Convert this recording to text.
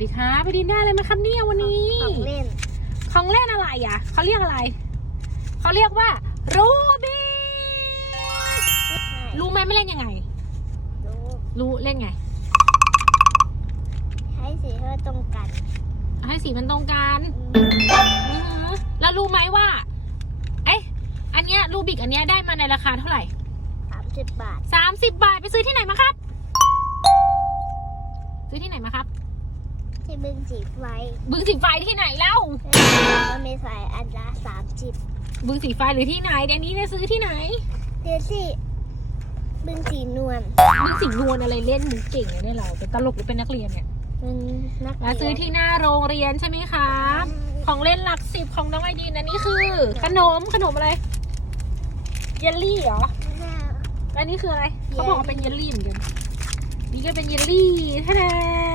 ดีครับไปดินได้เลยไหมครับเนี่ยวันนี้ ของเล่น ของเล่นอะไรอะเขาเรียกอะไร เขาเรียกว่ารูบิกรู้ไหมไม่เล่นยังไง รู้รู้เล่นไงใช้สีเท่าตรงกัน ให้สีมันตรงกันอือหือแล้วรู้ไหมว่า เอ๊ะอันเนี้ยรูบิกอันเนี้ยได้มาในราคาเท่าไหร่สามสิบบาทสามสิบบาทไปซื้อที่ไหนมาครับ ซื้อที่ไหนมาครับ ที่บึงสีไฟบึงสีไฟที่ไหนเล่ามันมีสายอันละสามสิบบึงสีไฟหรือที่ไหนเดี๋ยวนี้จะซื้อที่ไหน เดี๋ยวสิบึงสีนวลบึงสีนวลอะไรเล่นมุกเก่งอะเนี่ยเราเป็นตลกหรือเป็นนักเรียนเนี่ยมันนักแล้วซื้อที่หน้าโรงเรียนใช่ไหมครับของเล่นหลักสิบของน้องไอดีนอันนี้คือ ขนมขนมอะไรเยลลี่เหรอแล้วนี่คืออะไรเขาบอกว่าเป็นเยลลี่เหมือนกันนี่ก็เป็นเยลลี่แท้